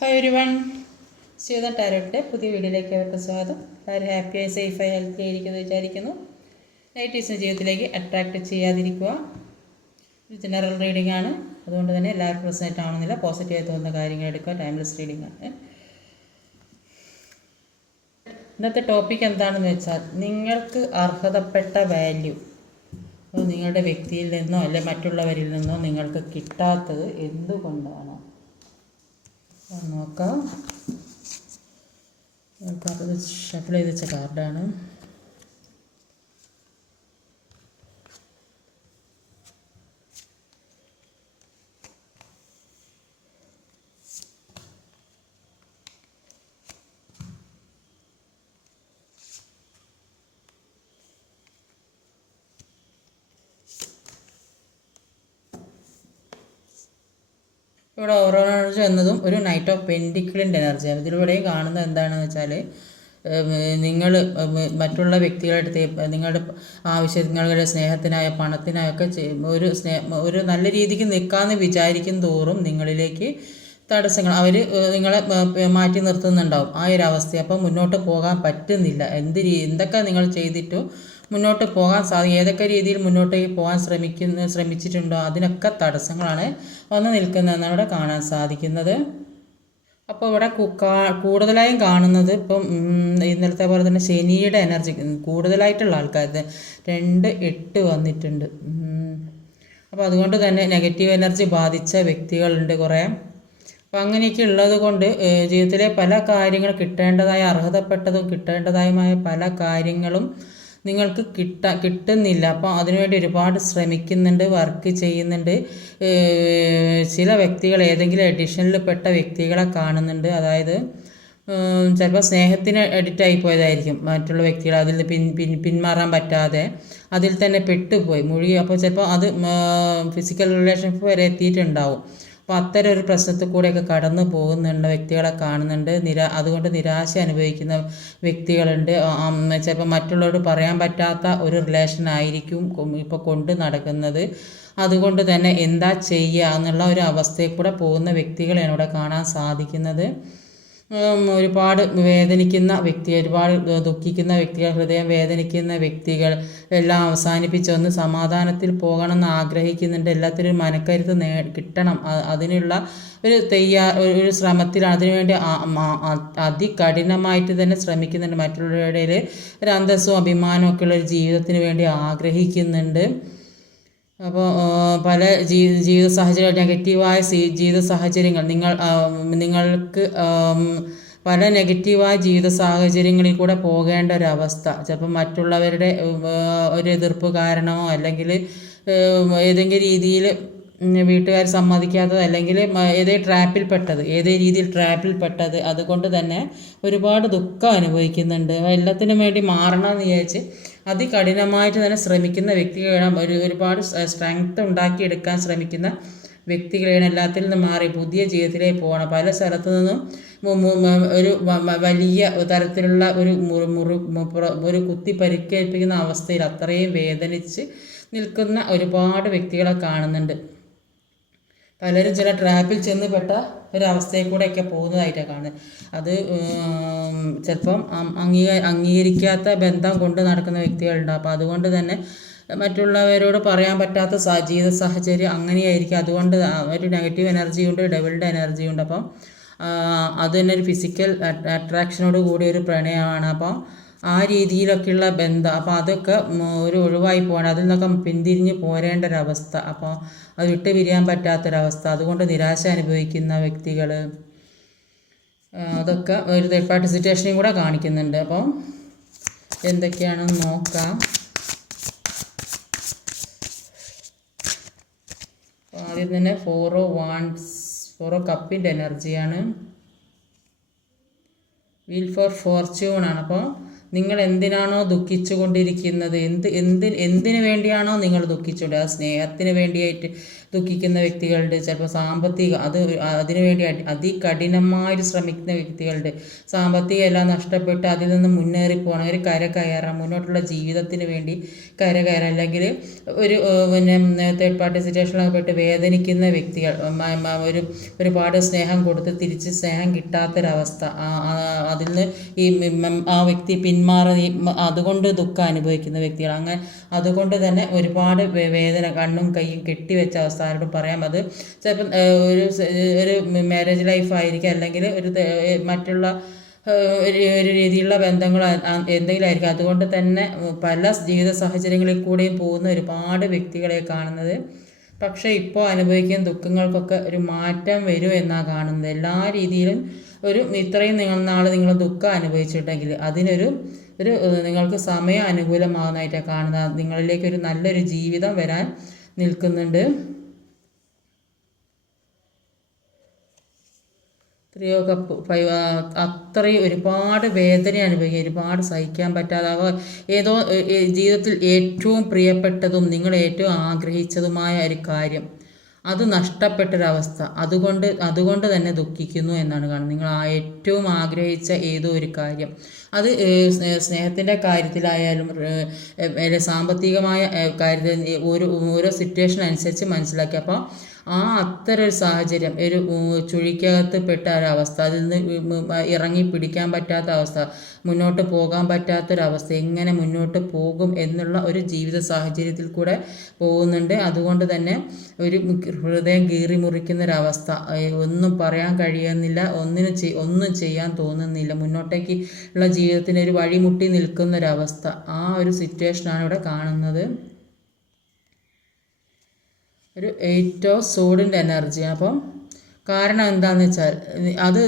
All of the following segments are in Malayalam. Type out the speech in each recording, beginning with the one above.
ഹായ് ഒരു വൺ സീത ടാരോട്ടിന്റെ പുതിയ വീഡിയോയിലേക്ക് അവർക്ക് സ്വാഗതം. വളരെ ഹാപ്പിയായി സേഫായി ഹെൽത്തി ആയിരിക്കുമെന്ന് വിചാരിക്കുന്നു. നൈറ്റീസിന്റെ ജീവിതത്തിലേക്ക് അട്രാക്റ്റ് ചെയ്യാതിരിക്കുക. ഇത് ജനറൽ റീഡിംഗ് ആണ്. അതുകൊണ്ട് തന്നെ എല്ലാവർക്കും റിസൾട്ട് ആവണമെന്നില്ല. പോസിറ്റീവായി തോന്നുന്ന കാര്യങ്ങൾ എടുക്കുക. ടൈംലെസ് റീഡിംഗ് ആണ്. ഇന്നത്തെ ടോപ്പിക് എന്താണെന്ന് വെച്ചാൽ നിങ്ങൾക്ക് അർഹതപ്പെട്ട വാല്യൂ നിങ്ങളുടെ വ്യക്തിയിൽ നിന്നോ അല്ലെ മറ്റുള്ളവരിൽ നിന്നോ നിങ്ങൾക്ക് കിട്ടാത്തത് എന്തുകൊണ്ടാണ്? നോക്കാം. കാർഡ് ഷഫിൾ ചെയ്ത് വെച്ച കാർഡാണ് ഇവിടെ ഓറോൺ എനർജി എന്നതും ഒരു നൈറ്റ് ഓഫ് പെൻഡിക്കിളിന്റെ എനർജിയാണ് ഇതിലൂടെ കാണുന്നത് എന്താണെന്ന് വെച്ചാൽ നിങ്ങൾ മറ്റുള്ള വ്യക്തികളുടെ നിങ്ങളുടെ ആവശ്യങ്ങളുടെ സ്നേഹത്തിനായ പണത്തിനായൊക്കെ ഒരു സ്നേഹ ഒരു നല്ല രീതിക്ക് നിൽക്കാമെന്ന് വിചാരിക്കും തോറും നിങ്ങളിലേക്ക് തടസ്സങ്ങൾ അവർ നിങ്ങളെ മാറ്റി നിർത്തുന്നുണ്ടാവും. ആ ഒരു അവസ്ഥ. അപ്പം മുന്നോട്ട് പോകാൻ പറ്റുന്നില്ല. എന്ത് രീ എന്തൊക്കെ നിങ്ങൾ ചെയ്തിട്ടോ മുന്നോട്ട് പോകാൻ സാധി ഏതൊക്കെ രീതിയിൽ മുന്നോട്ട് പോകാൻ ശ്രമിക്കുന്ന ശ്രമിച്ചിട്ടുണ്ടോ അതിനൊക്കെ തടസ്സങ്ങളാണ് വന്ന് നിൽക്കുന്നതെന്നാണ് ഇവിടെ കാണാൻ സാധിക്കുന്നത്. അപ്പോൾ ഇവിടെ കൂടുതലായും കാണുന്നത് ഇപ്പം ഇന്നലത്തെ പോലെ തന്നെ ശനിയുടെ എനർജി കൂടുതലായിട്ടുള്ള ആൾക്കാർ രണ്ട് എട്ട് വന്നിട്ടുണ്ട്. അപ്പോൾ അതുകൊണ്ട് തന്നെ നെഗറ്റീവ് എനർജി ബാധിച്ച വ്യക്തികളുണ്ട് കുറേ. അപ്പോൾ അങ്ങനെയൊക്കെ ഉള്ളത് കൊണ്ട് ജീവിതത്തിലെ പല കാര്യങ്ങൾ കിട്ടേണ്ടതായ അർഹതപ്പെട്ടതും കിട്ടേണ്ടതായുമായ പല കാര്യങ്ങളും നിങ്ങൾക്ക് കിട്ട കിട്ടുന്നില്ല. അപ്പോൾ അതിനുവേണ്ടി ഒരുപാട് ശ്രമിക്കുന്നുണ്ട് വർക്ക് ചെയ്യുന്നുണ്ട്. ചില വ്യക്തികൾ ഏതെങ്കിലും എഡിഷനിൽ പെട്ട വ്യക്തികളെ കാണുന്നുണ്ട്. അതായത് ചിലപ്പോൾ സ്നേഹത്തിന് എഡിറ്റ് ആയി പോയതായിരിക്കും മറ്റുള്ള വ്യക്തികൾ. അതിൽ പിൻ പിൻ പിന്മാറാൻ പറ്റാതെ അതിൽ തന്നെ പെട്ടുപോയി മുഴുകി. അപ്പോൾ ചിലപ്പോൾ അത് ഫിസിക്കൽ റിലേഷൻഷിപ്പ് വരെ എത്തിയിട്ടുണ്ടാവും. അപ്പോൾ അത്തരം ഒരു പ്രശ്നത്തിൽ കൂടെയൊക്കെ കടന്നു പോകുന്നുണ്ട് വ്യക്തികളെ കാണുന്നുണ്ട്. നിരാ അതുകൊണ്ട് നിരാശ അനുഭവിക്കുന്ന വ്യക്തികളുണ്ട്. ചിലപ്പോൾ മറ്റുള്ളവരോട് പറയാൻ പറ്റാത്ത ഒരു റിലേഷൻ ആയിരിക്കും ഇപ്പോൾ കൊണ്ട് നടക്കുന്നത്. അതുകൊണ്ട് തന്നെ എന്താ ചെയ്യുക എന്നുള്ള ഒരു അവസ്ഥയിൽ കൂടെ പോകുന്ന വ്യക്തികളെയാണ് ഇവിടെ കാണാൻ സാധിക്കുന്നത്. ഒരുപാട് വേദനിക്കുന്ന വ്യക്തി ഒരുപാട് ദുഃഖിക്കുന്ന വ്യക്തികൾ ഹൃദയം വേദനിക്കുന്ന വ്യക്തികൾ എല്ലാം അവസാനിപ്പിച്ച് ഒന്ന് സമാധാനത്തിൽ പോകണം എന്ന് ആഗ്രഹിക്കുന്നുണ്ട്. എല്ലാത്തിനും ഒരു മനക്കരുത്ത് നേ കിട്ടണം. അതിനുള്ള ഒരു തയ്യാ ഒരു ശ്രമത്തിൽ അതിനുവേണ്ടി അതികഠിനമായിട്ട് തന്നെ ശ്രമിക്കുന്നുണ്ട്. മറ്റുള്ളവരുടെ ഒരു അന്തസ്സും അഭിമാനവും ഒക്കെയുള്ള ഒരു ജീവിതത്തിന് വേണ്ടി ആഗ്രഹിക്കുന്നുണ്ട്. അപ്പോൾ പല ജീവിത സാഹചര്യങ്ങൾ നെഗറ്റീവായ ജീവിത സാഹചര്യങ്ങൾ നിങ്ങൾ നിങ്ങൾക്ക് പല നെഗറ്റീവായ ജീവിത സാഹചര്യങ്ങളിൽ കൂടെ പോകേണ്ട ഒരവസ്ഥ. ചിലപ്പോൾ മറ്റുള്ളവരുടെ ഒരു എതിർപ്പ് കാരണമോ അല്ലെങ്കിൽ ഏതെങ്കിലും രീതിയിൽ വീട്ടുകാർ സമ്മതിക്കാത്തത് അല്ലെങ്കിൽ ഏതേ ഏതേ ട്രാപ്പിൽപ്പെട്ടത് ഏതേ രീതിയിൽ ട്രാപ്പിൽപ്പെട്ടത് അതുകൊണ്ട് തന്നെ ഒരുപാട് ദുഃഖം അനുഭവിക്കുന്നുണ്ട്. എല്ലാത്തിനും വേണ്ടി മാറണമെന്ന് വിചാരിച്ച് അതികഠിനമായിട്ട് തന്നെ ശ്രമിക്കുന്ന വ്യക്തികളാണ് ഒരു ഒരുപാട് സ്ട്രെങ്ത് ഉണ്ടാക്കിയെടുക്കാൻ ശ്രമിക്കുന്ന വ്യക്തികളെയാണ് എല്ലാത്തിൽ നിന്നും മാറി പുതിയ ജീവിതത്തിലേക്ക് പോകണം പല സ്ഥലത്തു നിന്നും ഒരു വലിയ തരത്തിലുള്ള ഒരു മുറി മുറി ഒരു കുത്തി പരിക്കേൽപ്പിക്കുന്ന അവസ്ഥയിൽ അത്രയും വേദനിച്ച് നിൽക്കുന്ന ഒരുപാട് വ്യക്തികളെ കാണുന്നുണ്ട്. പലരും ചില ട്രാപ്പിൽ ചെന്ന് പെട്ട ഒരവസ്ഥയിൽ കൂടെയൊക്കെ പോകുന്നതായിട്ടാണ് കാണുന്നത് അത് ചിലപ്പം അംഗീക അംഗീകരിക്കാത്ത ബന്ധം കൊണ്ട് നടക്കുന്ന വ്യക്തികളുണ്ട്. അപ്പോൾ അതുകൊണ്ട് തന്നെ മറ്റുള്ളവരോട് പറയാൻ പറ്റാത്ത ജീവിത സാഹചര്യം അങ്ങനെയായിരിക്കും. അതുകൊണ്ട് ഒരു നെഗറ്റീവ് എനർജി ഉണ്ട് ഡബിൾഡ് എനർജി ഉണ്ട്. അപ്പം അത് തന്നെ ഒരു ഫിസിക്കൽ അട്രാക്ഷനോട് കൂടിയ ഒരു പ്രണയമാണ്. അപ്പോൾ ആ രീതിയിലൊക്കെയുള്ള ബന്ധം. അപ്പോൾ അതൊക്കെ ഒരു ഒഴിവായി പോകണം അതിൽ നിന്നൊക്കെ പിന്തിരിഞ്ഞ് പോരേണ്ട ഒരവസ്ഥ അപ്പോൾ അത് വിട്ട് പിരിയാൻ പറ്റാത്തൊരവസ്ഥ. അതുകൊണ്ട് നിരാശ അനുഭവിക്കുന്ന വ്യക്തികൾ അതൊക്കെ ഒരു തേർഡ് പാർട്ടി സിറ്റുവേഷനെയും കൂടെ കാണിക്കുന്നുണ്ട്. അപ്പോൾ എന്തൊക്കെയാണെന്ന് നോക്കാം. ആദ്യം തന്നെ ഫോറോ വാൺസ് ഫോറോ കപ്പിന്റെ എനർജിയാണ് വീൽ ഫോർ ഫോർച്യൂൺ ആണ്. അപ്പോൾ നിങ്ങൾ എന്തിനാണോ ദുഃഖിച്ചു കൊണ്ടിരിക്കുന്നത് എന്ത് എന്ത് എന്തിനു വേണ്ടിയാണോ നിങ്ങൾ ദുഃഖിച്ചുകൊണ്ട് ആ സ്നേഹത്തിന് വേണ്ടിയായിട്ട് ദുഃഖിക്കുന്ന വ്യക്തികളുടെ ചിലപ്പോൾ സാമ്പത്തിക അത് അതിനുവേണ്ടി അടി- അതികഠിനമായി ശ്രമിക്കുന്ന വ്യക്തികളുടെ സാമ്പത്തികം എല്ലാം നഷ്ടപ്പെട്ട് അതിൽ നിന്ന് മുന്നേറി ഒരു കര കയറാൻ മുന്നോട്ടുള്ള ജീവിതത്തിന് വേണ്ടി കര കയറാം അല്ലെങ്കിൽ ഒരു പിന്നെ തേർഡ് പാർട്ടി സിറ്റുവേഷനിലൊക്കെ പെട്ട് വേദനിക്കുന്ന വ്യക്തികൾ ഒരു ഒരുപാട് സ്നേഹം കൊടുത്ത് തിരിച്ച് സ്നേഹം കിട്ടാത്തൊരവസ്ഥ അതിൽ നിന്ന് ഈ ആ വ്യക്തി പിന്മാറി അതുകൊണ്ട് ദുഃഖം അനുഭവിക്കുന്ന വ്യക്തികൾ. അങ്ങനെ അതുകൊണ്ട് തന്നെ ഒരുപാട് വേദന കണ്ണും കൈയും കെട്ടിവെച്ച അവസ്ഥ ആരോടും പറയാം. അത് ചിലപ്പം ഒരു ഒരു മാരേജ് ലൈഫായിരിക്കും അല്ലെങ്കിൽ ഒരു മറ്റുള്ള ഒരു ഒരു രീതിയിലുള്ള ബന്ധങ്ങൾ എന്തെങ്കിലും ആയിരിക്കും അതുകൊണ്ട് തന്നെ പല ജീവിത സാഹചര്യങ്ങളിൽ കൂടെയും പോകുന്ന ഒരുപാട് വ്യക്തികളെ കാണുന്നത്. പക്ഷേ ഇപ്പോൾ അനുഭവിക്കുന്ന ദുഃഖങ്ങൾക്കൊക്കെ ഒരു മാറ്റം വരും എന്നാണ് കാണുന്നത്. എല്ലാ രീതിയിലും ഒരു ഇത്രയും നിങ്ങൾ നാൾ നിങ്ങൾ ദുഃഖം അനുഭവിച്ചിട്ടുണ്ടെങ്കിൽ അതിനൊരു ഒരു നിങ്ങൾക്ക് സമയം അനുകൂലമാകുന്നതായിട്ടാണ് കാണുന്നത്. നിങ്ങളിലേക്ക് ഒരു നല്ലൊരു ജീവിതം വരാൻ നിൽക്കുന്നുണ്ട്. എത്രയോ കപ്പ് ഫൈവ് അത്രയും ഒരുപാട് വേദന അനുഭവിക്കുക ഒരുപാട് സഹിക്കാൻ പറ്റാതാവുക. ഏതോ ജീവിതത്തിൽ ഏറ്റവും പ്രിയപ്പെട്ടതും നിങ്ങൾ ഏറ്റവും ആഗ്രഹിച്ചതുമായ ഒരു കാര്യം. അത് നഷ്ടപ്പെട്ടൊരവസ്ഥ. അതുകൊണ്ട് അതുകൊണ്ട് തന്നെ ദുഃഖിക്കുന്നു എന്നാണ് കാണുന്നത്. നിങ്ങൾ ആ ഏറ്റവും ആഗ്രഹിച്ച ഏതോ ഒരു കാര്യം. അത് സ്നേഹത്തിന്റെ കാര്യത്തിലായാലും സാമ്പത്തികമായ കാര്യത്തിൽ ഓരോ ഓരോ സിറ്റുവേഷൻ അനുസരിച്ച് മനസ്സിലാക്കി. അപ്പോൾ ആ അത്തരം ഒരു സാഹചര്യം ഒരു ചുഴിക്കകത്ത് പെട്ട ഒരവസ്ഥ അതിൽ നിന്ന് ഇറങ്ങി പിടിക്കാൻ പറ്റാത്ത അവസ്ഥ മുന്നോട്ട് പോകാൻ പറ്റാത്തൊരവസ്ഥ എങ്ങനെ മുന്നോട്ട് പോകും എന്നുള്ള ഒരു ജീവിത സാഹചര്യത്തിൽ കൂടെ പോകുന്നുണ്ട്. അതുകൊണ്ട് തന്നെ ഒരു ഹൃദയം കീറി മുറിക്കുന്ന ഒരവസ്ഥ ഒന്നും പറയാൻ കഴിയുന്നില്ല ഒന്നിനും ഒന്നും ചെയ്യാൻ തോന്നുന്നില്ല മുന്നോട്ടേക്ക് ഉള്ള ജീവിതത്തിന് ഒരു വഴിമുട്ടി നിൽക്കുന്ന ഒരവസ്ഥ ആ ഒരു സിറ്റുവേഷനാണ് ഇവിടെ കാണുന്നത്. ഒരു എയ്റ്റ് ഓഫ് സോഡിന്റെ എനർജി അപ്പം കാരണം എന്താണെന്ന് വെച്ചാൽ അത്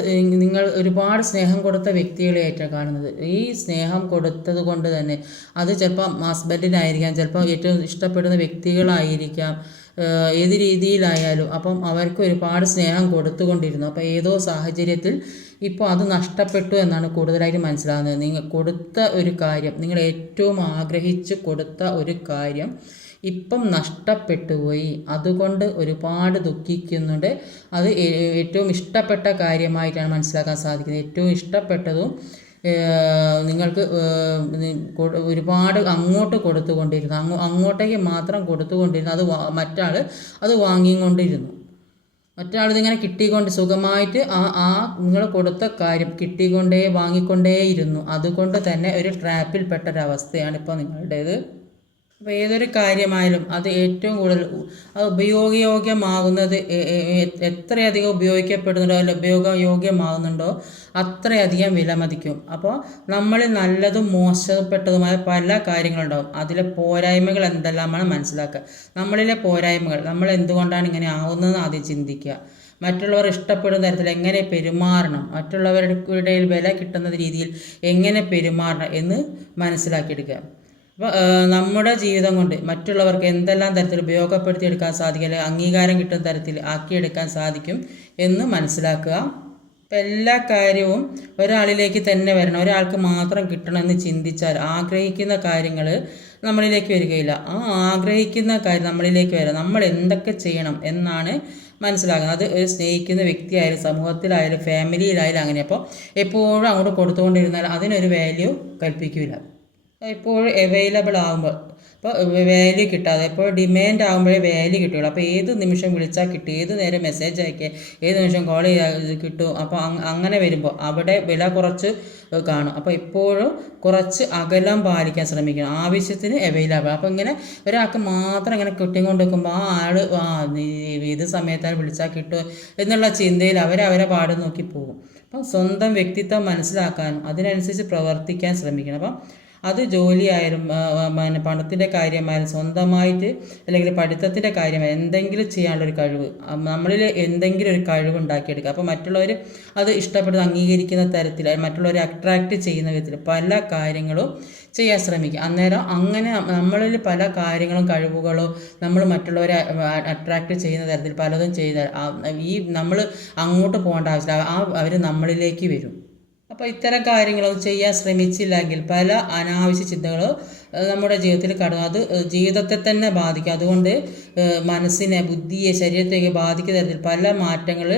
നിങ്ങൾ ഒരുപാട് സ്നേഹം കൊടുത്ത വ്യക്തികളെയായിട്ടാണ് കാണുന്നത്. ഈ സ്നേഹം കൊടുത്തത് കൊണ്ട് തന്നെ അത് ചിലപ്പം ഹസ്ബൻഡിനായിരിക്കാം ചിലപ്പോൾ ഏറ്റവും ഇഷ്ടപ്പെടുന്ന വ്യക്തികളായിരിക്കാം ഏത് രീതിയിലായാലും. അപ്പം അവർക്ക് ഒരുപാട് സ്നേഹം കൊടുത്തുകൊണ്ടിരുന്നു. അപ്പോൾ ഏതോ സാഹചര്യത്തിൽ ഇപ്പോൾ അത് നഷ്ടപ്പെട്ടു എന്നാണ് കൂടുതലായിട്ട് മനസ്സിലാകുന്നത്. നിങ്ങൾ കൊടുത്ത ഒരു കാര്യം നിങ്ങൾ ഏറ്റവും ആഗ്രഹിച്ച് കൊടുത്ത ഒരു കാര്യം ഇപ്പം നഷ്ടപ്പെട്ടു പോയി. അതുകൊണ്ട് ഒരുപാട് ദുഃഖിക്കുന്നുണ്ട്. അത് ഏറ്റവും ഇഷ്ടപ്പെട്ട കാര്യമായിട്ടാണ് മനസ്സിലാക്കാൻ സാധിക്കുന്നത്. ഏറ്റവും ഇഷ്ടപ്പെട്ടതും നിങ്ങൾക്ക് ഒരുപാട് അങ്ങോട്ട് കൊടുത്തുകൊണ്ടിരുന്നു. അങ്ങോ അങ്ങോട്ടേക്ക് മാത്രം കൊടുത്തുകൊണ്ടിരുന്നു. അത് മറ്റാൾ അത് വാങ്ങിക്കൊണ്ടിരുന്നു. മറ്റാൾ ഇതിങ്ങനെ കിട്ടിക്കൊണ്ട് സുഖമായിട്ട് ആ ആ നിങ്ങൾ കൊടുത്ത കാര്യം കിട്ടിക്കൊണ്ടേ വാങ്ങിക്കൊണ്ടേയിരുന്നു. അതുകൊണ്ട് തന്നെ ഒരു ട്രാപ്പിൽപ്പെട്ട ഒരവസ്ഥയാണ് ഇപ്പോൾ നിങ്ങളുടേത്. അപ്പോൾ ഏതൊരു കാര്യമായാലും അത് ഏറ്റവും കൂടുതൽ അത് ഉപയോഗയോഗ്യമാകുന്നത് എത്രയധികം ഉപയോഗിക്കപ്പെടുന്നുണ്ടോ അല്ല ഉപയോഗയോഗ്യമാകുന്നുണ്ടോ അത്രയധികം വിലമതിക്കും അപ്പോൾ നമ്മൾ നല്ലതും മോശപ്പെട്ടതുമായ പല കാര്യങ്ങളുണ്ടാവും. അതിലെ പോരായ്മകൾ എന്തെല്ലാമാണ് മനസ്സിലാക്കുക. നമ്മളിലെ പോരായ്മകൾ നമ്മൾ എന്തുകൊണ്ടാണ് ഇങ്ങനെ ആവുന്നതെന്ന് ആദ്യം ചിന്തിക്കുക. മറ്റുള്ളവർ ഇഷ്ടപ്പെടുന്ന തരത്തിൽ എങ്ങനെ പെരുമാറണം? മറ്റുള്ളവരുടെ ഇടയിൽ വില കിട്ടുന്ന രീതിയിൽ എങ്ങനെ പെരുമാറണം എന്ന് മനസ്സിലാക്കിയെടുക്കുക. അപ്പോൾ നമ്മുടെ ജീവിതം കൊണ്ട് മറ്റുള്ളവർക്ക് എന്തെല്ലാം തരത്തിൽ ഉപയോഗപ്പെടുത്തിയെടുക്കാൻ സാധിക്കും അല്ലെങ്കിൽ അംഗീകാരം കിട്ടുന്ന തരത്തിൽ ആക്കിയെടുക്കാൻ സാധിക്കും എന്ന് മനസ്സിലാക്കുക. അപ്പം എല്ലാ കാര്യവും ഒരാളിലേക്ക് തന്നെ വരണം. ഒരാൾക്ക് മാത്രം കിട്ടണമെന്ന് ചിന്തിച്ചാൽ ആഗ്രഹിക്കുന്ന കാര്യങ്ങൾ നമ്മളിലേക്ക് വരികയില്ല. ആ ആഗ്രഹിക്കുന്ന കാര്യം നമ്മളിലേക്ക് വരാം. നമ്മൾ എന്തൊക്കെ ചെയ്യണം എന്നാണ് മനസ്സിലാക്കുന്നത് അത് ഒരു സ്നേഹിക്കുന്ന വ്യക്തിയായാലും സമൂഹത്തിലായാലും ഫാമിലിയിലായാലും അങ്ങനെ അപ്പോൾ എപ്പോഴും അങ്ങോട്ട് കൊടുത്തുകൊണ്ടിരുന്നാൽ അതിനൊരു വാല്യൂ കൽപ്പിക്കില്ല എപ്പോഴും അവൈലബിൾ ആകുമ്പോൾ ഇപ്പോൾ വാല്യൂ കിട്ടാതെ ഇപ്പോൾ ഡിമാൻഡ് ആകുമ്പോഴേ വാല്യൂ കിട്ടുള്ളൂ. അപ്പോൾ ഏത് നിമിഷം വിളിച്ചാൽ കിട്ടും ഏത് നേരം മെസ്സേജ് അയക്കുക ഏത് നിമിഷം കോൾ ചെയ്താൽ കിട്ടും. അപ്പോൾ അങ്ങനെ വരുമ്പോൾ അവിടെ വില കുറച്ച് കാണും. അപ്പോൾ ഇപ്പോഴും കുറച്ച് അകലം പാലിക്കാൻ ശ്രമിക്കണം. ആവശ്യത്തിന് അവൈലബിൾ അപ്പോൾ ഇങ്ങനെ ഒരാൾക്ക് മാത്രം ഇങ്ങനെ കിട്ടിക്കൊണ്ട് നിൽക്കുമ്പോൾ ആ ആൾ ആ ഏത് സമയത്താണ് വിളിച്ചാൽ കിട്ടും എന്നുള്ള ചിന്തയിൽ അവരവരെ പാട് നോക്കി പോകും. അപ്പം സ്വന്തം വ്യക്തിത്വം മനസ്സിലാക്കാനും അതിനനുസരിച്ച് പ്രവർത്തിക്കാൻ ശ്രമിക്കണം. അപ്പം അത് ജോലിയായാലും പിന്നെ പണത്തിന്റെ കാര്യമായാലും സ്വന്തമായിട്ട് അല്ലെങ്കിൽ പഠിത്തത്തിന്റെ കാര്യമായാലും എന്തെങ്കിലും ചെയ്യാനുള്ളൊരു കഴിവ് നമ്മളിൽ എന്തെങ്കിലും ഒരു കഴിവ് ഉണ്ടാക്കിയെടുക്കുക അപ്പോൾ മറ്റുള്ളവർ അത് ഇഷ്ടപ്പെടുന്ന അംഗീകരിക്കുന്ന തരത്തിൽ മറ്റുള്ളവരെ അട്രാക്റ്റ് ചെയ്യുന്ന വിധത്തിൽ പല കാര്യങ്ങളും ചെയ്യാൻ ശ്രമിക്കുക. അന്നേരം അങ്ങനെ നമ്മളിൽ പല കാര്യങ്ങളും കഴിവുകളോ നമ്മൾ മറ്റുള്ളവരെ അട്രാക്റ്റ് ചെയ്യുന്ന തരത്തിൽ പലതും ചെയ്താൽ ഈ നമ്മൾ അങ്ങോട്ട് പോകേണ്ട ആവശ്യമില്ല. ആ അവർ നമ്മളിലേക്ക് വരും. അപ്പോൾ ഇത്തരം കാര്യങ്ങളൊന്നും ചെയ്യാൻ ശ്രമിച്ചില്ലെങ്കിൽ പല അനാവശ്യ ചിന്തകൾ നമ്മുടെ ജീവിതത്തിൽ കടന്നു അത് ജീവിതത്തെ തന്നെ ബാധിക്കും. അതുകൊണ്ട് മനസ്സിനെ ബുദ്ധിയെ ശരീരത്തെയൊക്കെ ബാധിക്കുന്ന തരത്തിൽ പല മാറ്റങ്ങൾ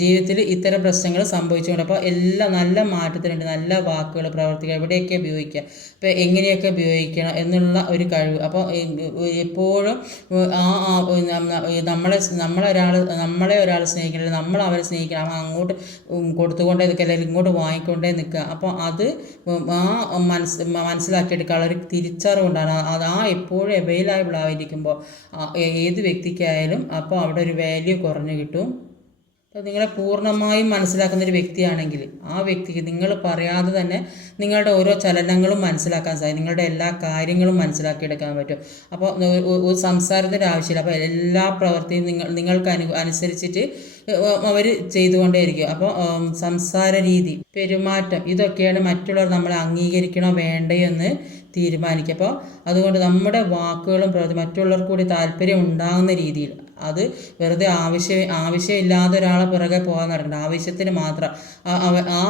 ജീവിതത്തിൽ ഇത്തരം പ്രശ്നങ്ങൾ സംഭവിച്ചുകൊണ്ട് അപ്പോൾ എല്ലാം നല്ല മാറ്റത്തിനുണ്ട് നല്ല വാക്കുകൾ പ്രവർത്തിക്കുക എവിടെയൊക്കെ ഉപയോഗിക്കുക ഇപ്പോൾ എങ്ങനെയൊക്കെ ഉപയോഗിക്കണം എന്നുള്ള ഒരു കഴിവ്. അപ്പോൾ എപ്പോഴും ആ നമ്മളെ നമ്മളൊരാൾ നമ്മളെ ഒരാൾ സ്നേഹിക്കണം നമ്മൾ അവരെ സ്നേഹിക്കണം അവൻ അങ്ങോട്ട് കൊടുത്തുകൊണ്ടേ നിൽക്കുക അല്ലെങ്കിൽ ഇങ്ങോട്ട് വാങ്ങിക്കൊണ്ടേ നിൽക്കുക. അപ്പോൾ അത് ആ മനസ്സ് മനസ്സിലാക്കിയെടുക്കാനുള്ള ഒരു തിരിച്ചറിവുണ്ടാണ് അത് ആ എപ്പോഴും അവൈലബിൾ ആയിരിക്കുമ്പോൾ ഏത് വ്യക്തിക്കായാലും അപ്പോൾ അവിടെ ഒരു വാല്യൂ കുറഞ്ഞു കിട്ടും. അപ്പോൾ നിങ്ങളെ പൂർണമായും മനസ്സിലാക്കുന്ന ഒരു വ്യക്തിയാണെങ്കിൽ ആ വ്യക്തിക്ക് നിങ്ങൾ പറയാതെ തന്നെ നിങ്ങളുടെ ഓരോ ചലനങ്ങളും മനസ്സിലാക്കാൻ സാധിക്കും. നിങ്ങളുടെ എല്ലാ കാര്യങ്ങളും മനസ്സിലാക്കിയെടുക്കാൻ പറ്റും. അപ്പോൾ ഒരു സംസാരത്തിന്റെ ആവശ്യമില്ല. അപ്പോൾ എല്ലാ പ്രവൃത്തിയും നിങ്ങൾ നിങ്ങൾക്ക് അനു അനുസരിച്ചിട്ട് അവർ ചെയ്തുകൊണ്ടേയിരിക്കും. അപ്പോൾ സംസാര രീതി പെരുമാറ്റം ഇതൊക്കെയാണ് മറ്റുള്ളവർ നമ്മളെ അംഗീകരിക്കണോ വേണ്ടയോ എന്ന് തീരുമാനിക്കുക അപ്പോൾ അതുകൊണ്ട് നമ്മുടെ വാക്കുകളും പ്രവൃത്തി മറ്റുള്ളവർക്ക് കൂടി താല്പര്യം ഉണ്ടാകുന്ന രീതിയിൽ അത് വെറുതെ ആവശ്യം ആവശ്യമില്ലാതെ ഒരാളെ പുറകെ പോകാൻ നടക്കണ്ട. ആവശ്യത്തിന് മാത്രം. ആ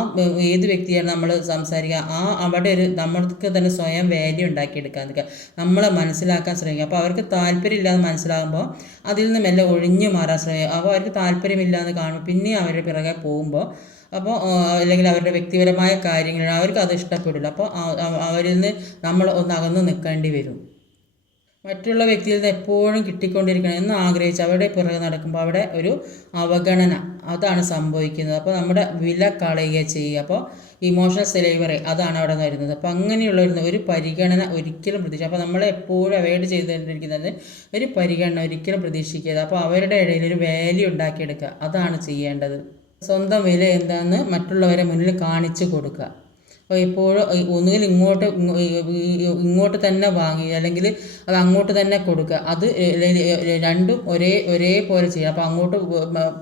ഏത് വ്യക്തിയാണ് നമ്മൾ സംസാരിക്കുക? ആ അവിടെ ഒരു നമ്മൾക്ക് തന്നെ സ്വയം വാല്യൂ ഉണ്ടാക്കിയെടുക്കാൻ നിൽക്കുക. നമ്മളെ മനസ്സിലാക്കാൻ ശ്രമിക്കുക. അപ്പോൾ അവർക്ക് താല്പര്യമില്ലാതെ മനസ്സിലാകുമ്പോൾ അതിൽ നിന്ന് മെല്ലെ ഒഴിഞ്ഞു മാറാൻ ശ്രമിക്കുക. അപ്പോൾ അവർക്ക് താല്പര്യമില്ലാതെ കാണുമ്പോൾ പിന്നെ അവരുടെ പിറകെ പോകുമ്പോൾ അപ്പോൾ അല്ലെങ്കിൽ അവരുടെ വ്യക്തിപരമായ കാര്യങ്ങൾ അവർക്ക് അത് ഇഷ്ടപ്പെടില്ല. അപ്പോൾ അവരിൽ നിന്ന് നമ്മൾ ഒന്ന് അകന്ന് നിൽക്കേണ്ടി വരും. മറ്റുള്ള വ്യക്തിയിൽ നിന്ന് എപ്പോഴും കിട്ടിക്കൊണ്ടിരിക്കണം എന്ന് ആഗ്രഹിച്ച് അവരുടെ പിറകെ നടക്കുമ്പോൾ അവിടെ ഒരു അവഗണന. അതാണ് സംഭവിക്കുന്നത്. അപ്പോൾ നമ്മുടെ വില കളയുക ചെയ്യുക. അപ്പോൾ ഇമോഷണൽ സെലൈവറി അതാണ് അവിടെ വരുന്നത്. അപ്പോൾ അങ്ങനെയുള്ള ഒരു പരിഗണന ഒരിക്കലും പ്രതീക്ഷ അപ്പോൾ നമ്മളെ എപ്പോഴും അവോയ്ഡ് ചെയ്തുകൊണ്ടിരിക്കുന്നത് ഒരു പരിഗണന ഒരിക്കലും പ്രതീക്ഷിക്കരുത് അപ്പോൾ അവരുടെ ഇടയിൽ ഒരു വാല്യൂ ഉണ്ടാക്കിയെടുക്കുക. അതാണ് ചെയ്യേണ്ടത്. സ്വന്തം വില എന്താണെന്ന് മറ്റുള്ളവരെ മുന്നിൽ കാണിച്ചു കൊടുക്കുക. എപ്പോഴും ഒന്നുകിൽ ഇങ്ങോട്ട് ഇങ്ങോട്ട് തന്നെ വാങ്ങി അല്ലെങ്കിൽ അത് അങ്ങോട്ട് തന്നെ കൊടുക്കുക. അത് രണ്ടും ഒരേ ഒരേപോലെ ചെയ്യുക. അപ്പോൾ അങ്ങോട്ട്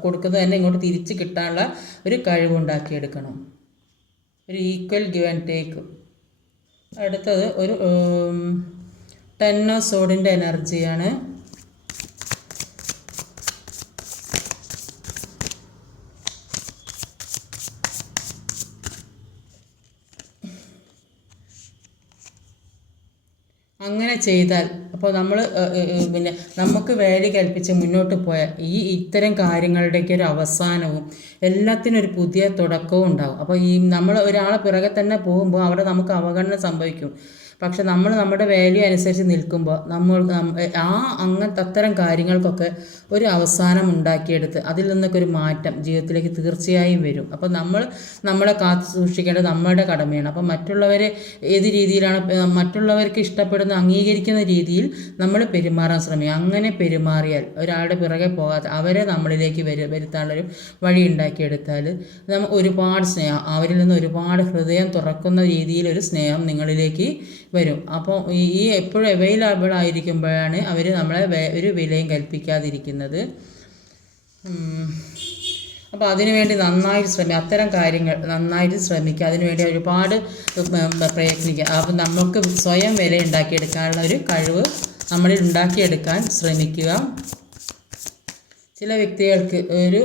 കൊടുക്കുന്നത് തന്നെ ഇങ്ങോട്ട് തിരിച്ച് കിട്ടാനുള്ള ഒരു കഴിവുണ്ടാക്കിയെടുക്കണം ഒരു ഈക്വൽ ഗിവ് ആൻഡ് ടേക്ക് അടുത്തത് ഒരു ടെൻ ഓഫ് സോഡിന്റെ എനർജിയാണ് അങ്ങനെ ചെയ്താൽ അപ്പോൾ നമ്മൾ പിന്നെ നമുക്ക് വേലി കൽപ്പിച്ച് മുന്നോട്ട് പോയ ഈ ഇത്തരം കാര്യങ്ങളുടെയൊക്കെ ഒരു അവസാനവും എല്ലാത്തിനും ഒരു പുതിയ തുടക്കവും ഉണ്ടാകും അപ്പോൾ ഈ നമ്മൾ ഒരാളെ പിറകെ തന്നെ പോകുമ്പോൾ അവിടെ നമുക്ക് അവഗണന സംഭവിക്കും. പക്ഷെ നമ്മൾ നമ്മുടെ വാല്യൂ അനുസരിച്ച് നിൽക്കുമ്പോൾ നമ്മൾ ആ അങ്ങനത്തെ അത്തരം കാര്യങ്ങൾക്കൊക്കെ ഒരു അവസാനം ഉണ്ടാക്കിയെടുത്ത് അതിൽ നിന്നൊക്കെ ഒരു മാറ്റം ജീവിതത്തിലേക്ക് തീർച്ചയായും വരും. അപ്പോൾ നമ്മൾ നമ്മളെ കാത്തു സൂക്ഷിക്കേണ്ടത് നമ്മുടെ കടമയാണ്. അപ്പോൾ മറ്റുള്ളവരെ ഏത് രീതിയിലാണ് മറ്റുള്ളവർക്ക് ഇഷ്ടപ്പെടുന്ന അംഗീകരിക്കുന്ന രീതിയിൽ നമ്മൾ പെരുമാറാൻ ശ്രമിക്കുക. അങ്ങനെ പെരുമാറിയാൽ ഒരാളുടെ പിറകെ പോകാതെ അവരെ നമ്മളിലേക്ക് വരു വരുത്താനുള്ളൊരു വഴി ഉണ്ടാക്കിയെടുത്താൽ നമ്മൾ ഒരുപാട് സ്നേഹം അവരിൽ നിന്ന് ഒരുപാട് ഹൃദയം തുറക്കുന്ന രീതിയിലൊരു സ്നേഹം നിങ്ങളിലേക്ക് വരും. അപ്പോൾ ഈ എപ്പോഴും അവൈലബിൾ ആയിരിക്കുമ്പോഴാണ് അവർ നമ്മളെ ഒരു വിലയും കൽപ്പിക്കാതിരിക്കുന്നത്. അപ്പോൾ അതിനുവേണ്ടി നന്നായിട്ട് ശ്രമിക്കുക അത്തരം കാര്യങ്ങൾ നന്നായിട്ട് ശ്രമിക്കുക. അതിനുവേണ്ടി ഒരുപാട് പ്രയത്നിക്കുക. അപ്പോൾ നമുക്ക് സ്വയം വില ഉണ്ടാക്കിയെടുക്കാനുള്ള ഒരു കഴിവ് നമ്മളിൽ ഉണ്ടാക്കിയെടുക്കാൻ ശ്രമിക്കുക. ചില വ്യക്തികൾക്ക് ഒരു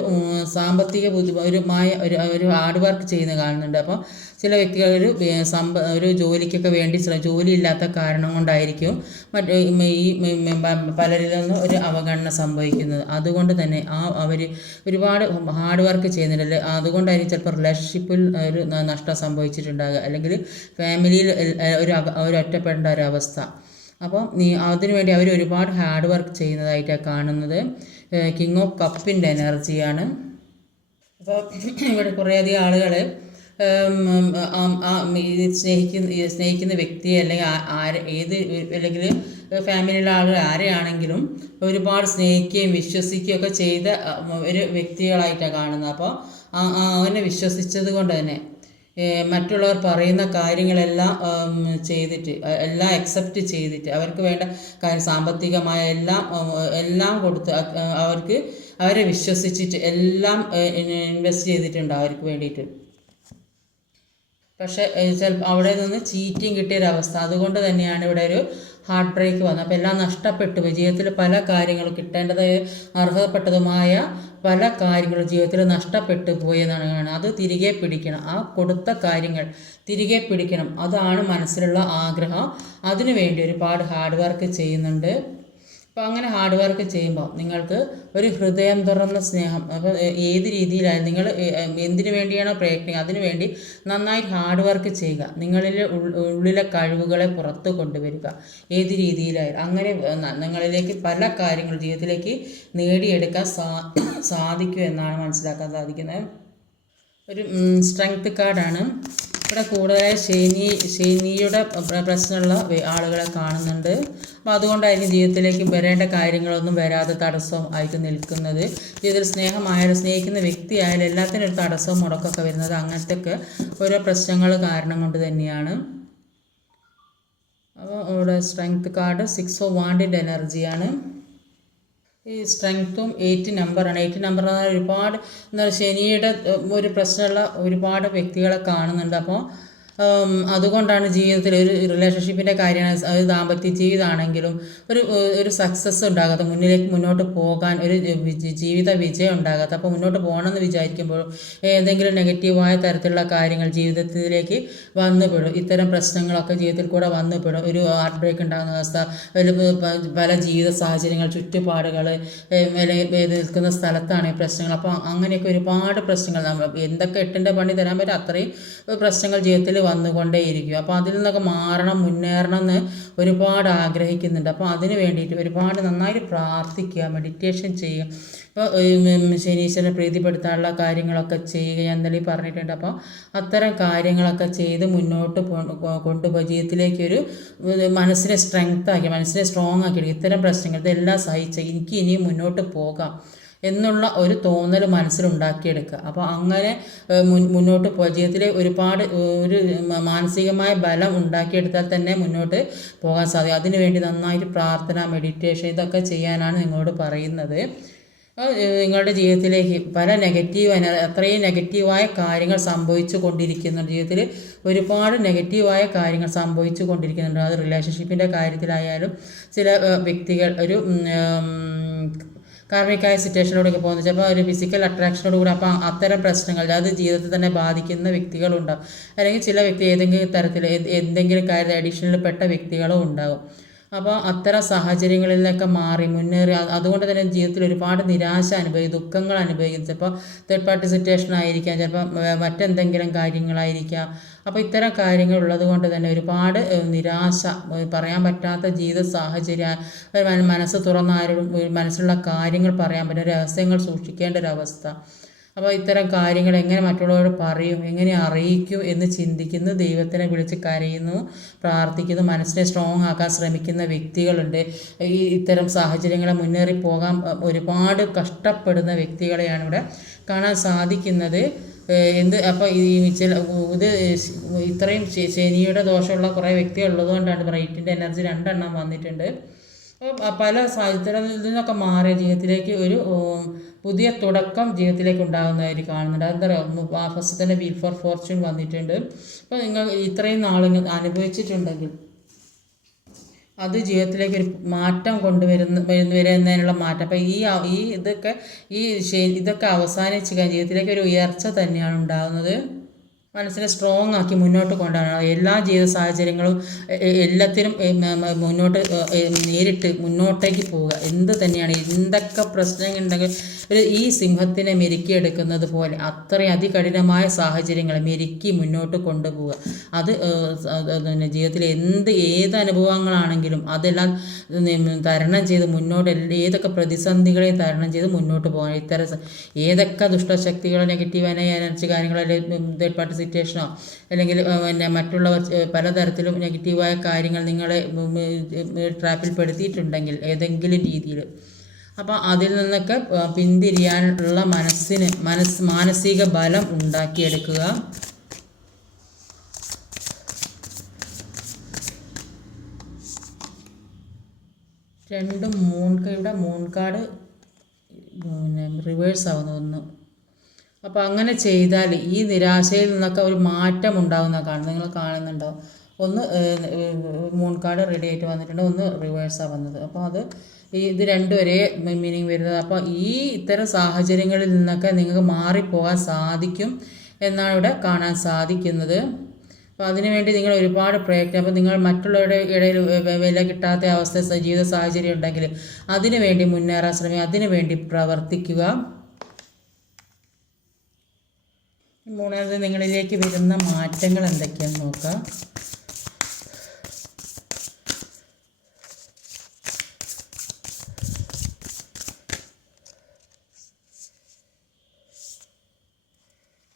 സാമ്പത്തിക ബുദ്ധി ഒരു മായ ഒരു ഒരു ഹാർഡ് വർക്ക് ചെയ്യുന്ന കാണുന്നുണ്ട്. അപ്പോൾ ചില വ്യക്തികൾ ഒരു സമ്പ ഒരു ജോലിക്കൊക്കെ വേണ്ടി ജോലി ഇല്ലാത്ത കാരണം കൊണ്ടായിരിക്കും മറ്റ് ഈ പലരിൽ നിന്നും ഒരു അവഗണന സംഭവിക്കുന്നത്. അതുകൊണ്ട് തന്നെ ആ അവർ ഒരുപാട് ഹാർഡ് വർക്ക് ചെയ്യുന്നുണ്ടല്ലേ അതുകൊണ്ടായിരിക്കും ചിലപ്പോൾ റിലേഷൻഷിപ്പിൽ ഒരു നഷ്ടം സംഭവിച്ചിട്ടുണ്ടാകുക അല്ലെങ്കിൽ ഫാമിലിയിൽ ഒരു ഒരു ഒറ്റപ്പെടേണ്ട ഒരവസ്ഥ അപ്പോൾ നീ അതിനുവേണ്ടി അവർ ഒരുപാട് ഹാർഡ് വർക്ക് ചെയ്യുന്നതായിട്ടാണ് കാണുന്നത്. കിങ് ഓഫ് കപ്പിന്റെ എനർജിയാണ് അപ്പോൾ ഇവിടെ കുറേയധികം ആളുകൾ സ്നേഹിക്കുന്ന സ്നേഹിക്കുന്ന വ്യക്തിയെ അല്ലെങ്കിൽ ആര് ഏത് അല്ലെങ്കിൽ ഫാമിലിയിലെ ആളുകൾ ആരെയാണെങ്കിലും ഒരുപാട് സ്നേഹിക്കുകയും വിശ്വസിക്കുകയും ഒക്കെ ചെയ്ത ഒരു വ്യക്തികളായിട്ടാണ് കാണുന്നത്. അപ്പോൾ അവനെ വിശ്വസിച്ചത് കൊണ്ട് തന്നെ. മറ്റുള്ളവർ പറയുന്ന കാര്യങ്ങളെല്ലാം ചെയ്തിട്ട് എല്ലാം അക്സെപ്റ്റ് ചെയ്തിട്ട് അവർക്ക് വേണ്ട സാമ്പത്തികമായ എല്ലാം എല്ലാം കൊടുത്ത് അവർക്ക് അവരെ വിശ്വസിച്ചിട്ട് എല്ലാം ഇൻവെസ്റ്റ് ചെയ്തിട്ടുണ്ട് അവർക്ക് വേണ്ടിയിട്ട്. പക്ഷേ ചിലപ്പോൾ അവിടെ നിന്ന് ചീറ്റിങ് കിട്ടിയൊരവസ്ഥ. അതുകൊണ്ട് തന്നെയാണ് ഇവിടെ ഒരു ഹാർട്ട് ബ്രേക്ക് വന്നു. അപ്പോൾ എല്ലാം നഷ്ടപ്പെട്ടു ജീവിതത്തിൽ പല കാര്യങ്ങളും കിട്ടേണ്ടതായ അർഹതപ്പെട്ടതുമായ പല കാര്യങ്ങളും ജീവിതത്തിൽ നഷ്ടപ്പെട്ടു പോയെന്നാണ് അത് തിരികെ പിടിക്കണം. ആ കൊടുത്ത കാര്യങ്ങൾ തിരികെ പിടിക്കണം. അതാണ് മനസ്സിലുള്ള ആഗ്രഹം. അതിനു വേണ്ടി ഒരുപാട് ഹാർഡ് വർക്ക് ചെയ്യുന്നുണ്ട്. അപ്പോൾ അങ്ങനെ ഹാർഡ് വർക്ക് ചെയ്യുമ്പോൾ നിങ്ങൾക്ക് ഒരു ഹൃദയം തുറന്ന സ്നേഹം അപ്പോൾ ഏത് രീതിയിലായാലും നിങ്ങൾ എന്തിനു വേണ്ടിയാണോ പ്രയത്നിക്കുക അതിനു വേണ്ടി നന്നായി ഹാർഡ് വർക്ക് ചെയ്യുക. നിങ്ങളിലെ ഉള്ളിലെ കഴിവുകളെ പുറത്ത് കൊണ്ടുവരിക. ഏത് രീതിയിലായാലും. അങ്ങനെ നിങ്ങളിലേക്ക് പല കാര്യങ്ങൾ ജീവിതത്തിലേക്ക് നേടിയെടുക്കാൻ സാ സാധിക്കും എന്നാണ് മനസ്സിലാക്കാൻ സാധിക്കുന്നത്. ഒരു സ്ട്രെങ്ത് കാർഡാണ് ഇവിടെ കൂടുതലായി ശനി ശനിയുടെ പ്രശ്നമുള്ള ആളുകളെ കാണുന്നുണ്ട്. അപ്പോൾ അതുകൊണ്ടായിരിക്കും ജീവിതത്തിലേക്ക് വരേണ്ട കാര്യങ്ങളൊന്നും വരാതെ തടസ്സം ആയിട്ട് നിൽക്കുന്നത്. ജീവിതത്തിൽ സ്നേഹമായാലും സ്നേഹിക്കുന്ന വ്യക്തിയായാലും എല്ലാത്തിനും ഒരു തടസ്സവും മുടക്കമൊക്കെ വരുന്നത് അങ്ങനത്തെ ഓരോ പ്രശ്നങ്ങൾ കാരണം കൊണ്ട് തന്നെയാണ്. അപ്പോൾ ഇവിടെ സ്ട്രെങ്ത് കാർഡ് സിക്സ് ഓ വാണ്ടിന്റെ എനർജിയാണ് ഈ സ്ട്രെങ്ത്തും എയ്റ്റ് നമ്പറാണ് എയ്റ്റ് നമ്പർ എന്ന് പറഞ്ഞാൽ ഒരുപാട് എന്താ പറയുക ശനിയുടെ ഒരു പ്രശ്നമുള്ള ഒരുപാട് വ്യക്തികളെ കാണുന്നുണ്ട്. അപ്പോൾ അതുകൊണ്ടാണ് ജീവിതത്തിൽ ഒരു റിലേഷൻഷിപ്പിന്റെ കാര്യമാണ് അത് ദാമ്പത്യ ജീവിതമാണെങ്കിലും ഒരു ഒരു സക്സസ് ഉണ്ടാകാത്ത മുന്നിലേക്ക് മുന്നോട്ട് പോകാൻ ഒരു ജീവിത വിജയം ഉണ്ടാകാത്ത അപ്പോൾ മുന്നോട്ട് പോകണമെന്ന് വിചാരിക്കുമ്പോഴും ഏതെങ്കിലും നെഗറ്റീവായ തരത്തിലുള്ള കാര്യങ്ങൾ ജീവിതത്തിലേക്ക് വന്നുപെടും. ഇത്തരം പ്രശ്നങ്ങളൊക്കെ ജീവിതത്തിൽ കൂടെ വന്നുപെടും. ഒരു ഹാർട്ട് ബ്രേക്ക് ഉണ്ടാകുന്ന അവസ്ഥ പല ജീവിത സാഹചര്യങ്ങൾ ചുറ്റുപാടുകൾ നിൽക്കുന്ന സ്ഥലത്താണ് ഈ പ്രശ്നങ്ങൾ. അപ്പോൾ അങ്ങനെയൊക്കെ ഒരുപാട് പ്രശ്നങ്ങൾ നമ്മൾ എന്തൊക്കെ എട്ടിന്റെ പണി തരാൻ പറ്റും അത്രയും പ്രശ്നങ്ങൾ ജീവിതത്തിൽ വന്നുകൊണ്ടേയിരിക്കും. അപ്പോൾ അതിൽ നിന്നൊക്കെ മാറണം മുന്നേറണം എന്ന് ഒരുപാട് ആഗ്രഹിക്കുന്നുണ്ട്. അപ്പോൾ അതിന് വേണ്ടിയിട്ട് ഒരുപാട് നന്നായിട്ട് പ്രാർത്ഥിക്കുക മെഡിറ്റേഷൻ ചെയ്യുക. ഇപ്പോൾ ശനീശ്വരനെ പ്രീതിപ്പെടുത്താനുള്ള കാര്യങ്ങളൊക്കെ ചെയ്യുക. ഇന്നലെ പറഞ്ഞിട്ടുണ്ട്. അപ്പോൾ അത്തരം കാര്യങ്ങളൊക്കെ ചെയ്ത് മുന്നോട്ട് കൊണ്ടുപോയി ജീവിതത്തിലേക്കൊരു മനസ്സിനെ സ്ട്രെങ്ത് ആക്കി മനസ്സിനെ സ്ട്രോങ് ആക്കി ഇത്തരം പ്രശ്നങ്ങൾ ഇതെല്ലാം സഹിച്ച് എനിക്ക് ഇനിയും മുന്നോട്ട് പോകാം. എന്നുള്ള ഒരു തോന്നൽ മനസ്സിലുണ്ടാക്കിയെടുക്കുക. അപ്പോൾ അങ്ങനെ മുന്നോട്ട് പോയി ജീവിതത്തിൽ ഒരുപാട് ഒരു മാനസികമായ ബലം ഉണ്ടാക്കിയെടുത്താൽ തന്നെ മുന്നോട്ട് പോകാൻ സാധിക്കും. അതിനുവേണ്ടി നന്നായിട്ട് പ്രാർത്ഥന മെഡിറ്റേഷൻ ഇതൊക്കെ ചെയ്യാനാണ് നിങ്ങളോട് പറയുന്നത്. നിങ്ങളുടെ ജീവിതത്തിലേക്ക് പല നെഗറ്റീവ് അത്രയും നെഗറ്റീവായ കാര്യങ്ങൾ സംഭവിച്ചു കൊണ്ടിരിക്കുന്നുണ്ട്. ജീവിതത്തിൽ ഒരുപാട് നെഗറ്റീവായ കാര്യങ്ങൾ സംഭവിച്ചു കൊണ്ടിരിക്കുന്നുണ്ട്. അത് റിലേഷൻഷിപ്പിന്റെ കാര്യത്തിലായാലും ചില വ്യക്തികൾ ഒരു കാർമികമായ സിറ്റുവേഷനിലൂടെയൊക്കെ പോകുന്നത് ചിലപ്പോൾ ഒരു ഫിസിക്കൽ അട്രാക്ഷനോട് കൂടി അപ്പോൾ അത്തരം പ്രശ്നങ്ങൾ അത് ജീവിതത്തിൽ തന്നെ ബാധിക്കുന്ന വ്യക്തികളുണ്ടാവും. അല്ലെങ്കിൽ ചില വ്യക്തി ഏതെങ്കിലും തരത്തിൽ എന്തെങ്കിലും കാര്യത്തിൽ അഡീഷനിൽ പെട്ട വ്യക്തികളും ഉണ്ടാവും. അപ്പോൾ അത്തരം സാഹചര്യങ്ങളിൽ നിന്നൊക്കെ മാറി മുന്നേറി. അതുകൊണ്ട് തന്നെ ജീവിതത്തിൽ ഒരുപാട് നിരാശ അനുഭവിക്കും ദുഃഖങ്ങൾ അനുഭവിക്കും ചിലപ്പോൾ തേർഡ് പാർട്ടി സിറ്റുവേഷൻ ആയിരിക്കാം ചിലപ്പോൾ മറ്റെന്തെങ്കിലും കാര്യങ്ങളായിരിക്കാം. അപ്പോൾ ഇത്തരം കാര്യങ്ങൾ ഉള്ളത് കൊണ്ട് തന്നെ ഒരുപാട് നിരാശ പറയാൻ പറ്റാത്ത ജീവിത സാഹചര്യം മനസ്സ് തുറന്ന ആരോടും മനസ്സിലുള്ള കാര്യങ്ങൾ പറയാൻ പറ്റും രഹസ്യങ്ങൾ സൂക്ഷിക്കേണ്ട ഒരവസ്ഥ അപ്പോൾ ഇത്തരം കാര്യങ്ങൾ എങ്ങനെ മറ്റുള്ളവരോട് പറയും എങ്ങനെ അറിയിക്കും എന്ന് ചിന്തിക്കുന്നു. ദൈവത്തിനെ വിളിച്ച് കരയുന്നു പ്രാർത്ഥിക്കുന്നു. മനസ്സിനെ സ്ട്രോങ് ആക്കാൻ ശ്രമിക്കുന്ന വ്യക്തികളുണ്ട്. ഈ ഇത്തരം സാഹചര്യങ്ങളെ മുന്നേറി പോകാൻ ഒരുപാട് കഷ്ടപ്പെടുന്ന വ്യക്തികളെയാണ് ഇവിടെ കാണാൻ സാധിക്കുന്നത്. എന്ത് അപ്പോൾ ഈ ചില ഇത് ഇത്രയും ശനിയുടെ ദോഷമുള്ള കുറേ വ്യക്തികൾ ഉള്ളതുകൊണ്ടാണ് ബ്രൈറ്റിന്റെ എനർജി രണ്ടെണ്ണം വന്നിട്ടുണ്ട്. പല സാഹചര്യത്തിൽ നിന്നൊക്കെ മാറിയ ജീവിതത്തിലേക്ക് ഒരു പുതിയ തുടക്കം ജീവിതത്തിലേക്ക് ഉണ്ടാകുന്നതായിട്ട് കാണുന്നുണ്ട്. അതെന്താ പറയുക ഫസ്റ്റ് തന്നെ വീൽ ഫോർ ഫോർച്യൂൺ വന്നിട്ടുണ്ട്. അപ്പോൾ നിങ്ങൾ ഇത്രയും നാളുകൾ അനുഭവിച്ചിട്ടുണ്ടെങ്കിൽ അത് ജീവിതത്തിലേക്ക് ഒരു മാറ്റം കൊണ്ടുവരുന്ന വരുന്നതിനുള്ള മാറ്റം. അപ്പോൾ ഈ ഈ ഇതൊക്കെ ഈ ഇതൊക്കെ അവസാനിച്ച് ജീവിതത്തിലേക്ക് ഒരു ഉയർച്ച തന്നെയാണ് ഉണ്ടാകുന്നത്. മനസ്സിനെ സ്ട്രോങ് ആക്കി മുന്നോട്ട് കൊണ്ടുപോകണം എല്ലാ ജീവിത സാഹചര്യങ്ങളും എല്ലാത്തിനും മുന്നോട്ട് നേരിട്ട് മുന്നോട്ടേക്ക് പോവുക എന്ത് തന്നെയാണ് എന്തൊക്കെ പ്രശ്നങ്ങളുണ്ടെങ്കിൽ ഒരു ഈ സിംഹത്തിനെ മെരുക്കിയെടുക്കുന്നത് പോലെ അത്രയും അതികഠിനമായ സാഹചര്യങ്ങൾ മെരുക്കി മുന്നോട്ട് കൊണ്ടുപോവുക അത് പിന്നെ ജീവിതത്തിലെ എന്ത് ഏത് അനുഭവങ്ങളാണെങ്കിലും അതെല്ലാം തരണം ചെയ്ത് മുന്നോട്ട് ഏതൊക്കെ പ്രതിസന്ധികളെ തരണം ചെയ്ത് മുന്നോട്ട് പോകാൻ ഇത്തരം ഏതൊക്കെ ദുഷ്ടശക്തികളോ നെഗറ്റീവ് എനർജി കാര്യങ്ങളോ അല്ലെങ്കിൽ സിറ്റുവേഷനോ അല്ലെങ്കിൽ പിന്നെ മറ്റുള്ളവർ പലതരത്തിലും നെഗറ്റീവായ കാര്യങ്ങൾ നിങ്ങളെ ട്രാപ്പിൽ പെടുത്തിയിട്ടുണ്ടെങ്കിൽ ഏതെങ്കിലും രീതിയിൽ. അപ്പോൾ അതിൽ നിന്നൊക്കെ പിന്തിരിയാനുള്ള മനസ്സിന് മനസ് മാനസിക ബലം ഉണ്ടാക്കിയെടുക്കുക. രണ്ടും മൂൺ ഇവിടെ മൂൺ കാർഡ് പിന്നെ റിവേഴ്സ് ആവുന്നു ഒന്ന്. അപ്പോൾ അങ്ങനെ ചെയ്താൽ ഈ നിരാശയിൽ നിന്നൊക്കെ ഒരു മാറ്റം ഉണ്ടാകുന്ന കാണും. നിങ്ങൾ കാണുന്നുണ്ടോ? ഒന്ന് മൂൺ കാർഡ് റെഡി ആയിട്ട് വന്നിട്ടുണ്ട്. ഒന്ന് റിവേഴ്സാണ് വന്നത്. അപ്പോൾ അത് ഇത് രണ്ടും ഒരേ മീനിങ് വരുന്നത്. അപ്പോൾ ഈ ഇത്തരം സാഹചര്യങ്ങളിൽ നിന്നൊക്കെ നിങ്ങൾക്ക് മാറിപ്പോകാൻ സാധിക്കും എന്നാണ് ഇവിടെ കാണാൻ സാധിക്കുന്നത്. അപ്പോൾ അതിനുവേണ്ടി നിങ്ങൾ ഒരുപാട് പ്രയത്നം. അപ്പോൾ നിങ്ങൾ മറ്റുള്ളവരുടെ ഇടയിൽ വില കിട്ടാത്ത അവസ്ഥ ജീവിത സാഹചര്യം ഉണ്ടെങ്കിൽ അതിനുവേണ്ടി മുന്നേറാൻ ശ്രമിക്കുക. അതിനു വേണ്ടി പ്രവർത്തിക്കുക. മൂന്നാമത് നിങ്ങളിലേക്ക് വരുന്ന മാറ്റങ്ങൾ എന്തൊക്കെയാണെന്ന് നോക്കാം.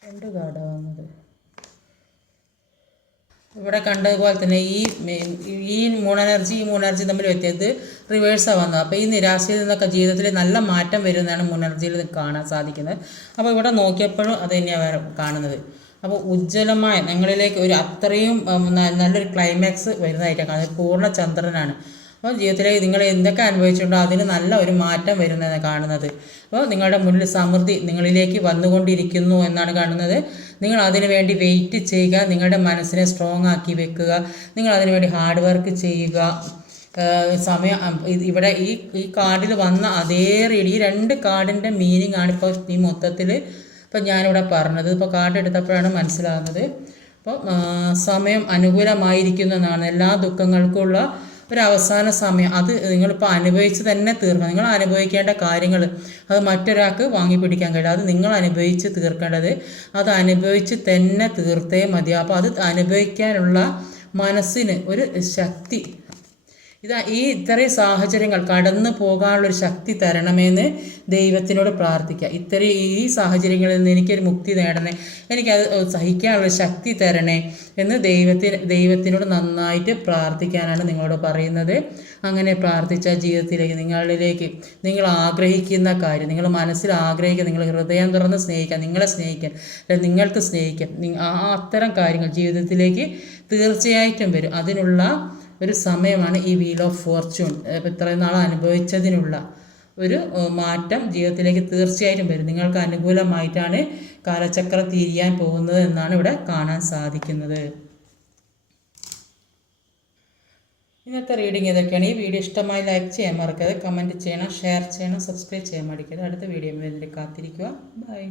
രണ്ട് കാർഡാണ് ഇവിടെ കണ്ടതുപോലെ തന്നെ ഈ ഈ മൂൺ എനർജി ഈ മൂൺ എനർജി തമ്മിൽ വ്യത്യാസത് റിവേഴ്സാണ് വന്നത്. അപ്പോൾ ഈ നിരാശയിൽ നിന്നൊക്കെ ജീവിതത്തിൽ നല്ല മാറ്റം വരുമെന്നാണ് മൂൺ എനർജിയിൽ കാണാൻ സാധിക്കുന്നത്. അപ്പോൾ ഇവിടെ നോക്കിയപ്പോഴും അത് തന്നെയാണ് കാണുന്നത്. അപ്പോൾ ഉജ്ജ്വലമായ നിങ്ങളിലേക്ക് ഒരു അത്രയും നല്ലൊരു ക്ലൈമാക്സ് വരുന്നതായിട്ടാണ് കാണുന്നത് പൂർണ ചന്ദ്രനാണ്. അപ്പോൾ ജീവിതത്തിലെ നിങ്ങൾ എന്തൊക്കെ അനുഭവിച്ചിട്ടുണ്ടോ അതിന് നല്ല ഒരു മാറ്റം വരുന്നതാണ് കാണുന്നത്. അപ്പോൾ നിങ്ങളുടെ മുന്നിൽ സമൃദ്ധി നിങ്ങളിലേക്ക് വന്നുകൊണ്ടിരിക്കുന്നു എന്നാണ് കാണുന്നത്. നിങ്ങൾ അതിനു വേണ്ടി വെയിറ്റ് ചെയ്യുക നിങ്ങളുടെ മനസ്സിനെ സ്ട്രോങ് ആക്കി വെക്കുക നിങ്ങൾ അതിനു വേണ്ടി ഹാർഡ് വർക്ക് ചെയ്യുക സമയം ഇവിടെ ഈ ഈ കാർഡിൽ വന്ന അതേ റീഡ് ഈ രണ്ട് കാർഡിന്റെ മീനിങ് ആണ് ഇപ്പോൾ ഈ മൊത്തത്തിൽ ഇപ്പം ഞാനിവിടെ പറഞ്ഞത്. ഇപ്പോൾ കാർഡ് എടുത്തപ്പോഴാണ് മനസ്സിലാകുന്നത്. അപ്പോൾ സമയം അനുകൂലമായിരിക്കുന്നു എന്നാണ്. എല്ലാ ദുഃഖങ്ങൾക്കുള്ള ഒരു അവസാന സമയം. അത് നിങ്ങളിപ്പോൾ അനുഭവിച്ച് തന്നെ തീർക്കണം. നിങ്ങൾ അനുഭവിക്കേണ്ട കാര്യങ്ങൾ അത് മറ്റൊരാൾക്ക് വാങ്ങി പിടിക്കാൻ കഴിയില്ല. അത് നിങ്ങൾ അനുഭവിച്ച് തീർക്കേണ്ടത് അത് അനുഭവിച്ച് തന്നെ തീർത്തേ മതി. അപ്പോൾ അത് അനുഭവിക്കാനുള്ള മനസ്സിന് ഒരു ശക്തി ഇതാ ഈ ഇത്രയും സാഹചര്യങ്ങൾ കടന്നു പോകാനുള്ളൊരു ശക്തി തരണമെന്ന് ദൈവത്തിനോട് പ്രാർത്ഥിക്കുക. ഇത്രയും ഈ സാഹചര്യങ്ങളിൽ നിന്ന് എനിക്കൊരു മുക്തി നേടണേ എനിക്കത് സഹിക്കാനുള്ള ശക്തി തരണേ എന്ന് ദൈവത്തിന് ദൈവത്തിനോട് നന്നായിട്ട് പ്രാർത്ഥിക്കാനാണ് നിങ്ങളോട് പറയുന്നത്. അങ്ങനെ പ്രാർത്ഥിച്ച ജീവിതത്തിലേക്ക് നിങ്ങളിലേക്ക് നിങ്ങൾ ആഗ്രഹിക്കുന്ന കാര്യം നിങ്ങൾ മനസ്സിൽ ആഗ്രഹിക്കുക നിങ്ങൾ ഹൃദയം തുറന്ന് സ്നേഹിക്കുക നിങ്ങളെ സ്നേഹിക്കാൻ നിങ്ങൾക്ക് സ്നേഹിക്കാം ആ അത്തരം കാര്യങ്ങൾ ജീവിതത്തിലേക്ക് തീർച്ചയായിട്ടും വരും. അതിനുള്ള ഒരു സമയമാണ് ഈ വീൽ ഓഫ് ഫോർച്യൂൺ ഇത്രയും നാൾ അനുഭവിച്ചതിനുള്ള ഒരു മാറ്റം ജീവിതത്തിലേക്ക് തീർച്ചയായിട്ടും വരും. നിങ്ങൾക്ക് അനുകൂലമായിട്ടാണ് കാലചക്രം തിരിയാൻ പോകുന്നത് എന്നാണ് ഇവിടെ കാണാൻ സാധിക്കുന്നത്. ഇന്നത്തെ റീഡിംഗ് ഇതൊക്കെയാണ്. ഈ വീഡിയോ ഇഷ്ടമായി ലൈക്ക് ചെയ്യാൻ മറക്കരുത്. കമന്റ് ചെയ്യണം ഷെയർ ചെയ്യണം സബ്സ്ക്രൈബ് ചെയ്യാൻ മടിക്കരുത്. അടുത്ത വീഡിയോ കാത്തിരിക്കുക. ബൈ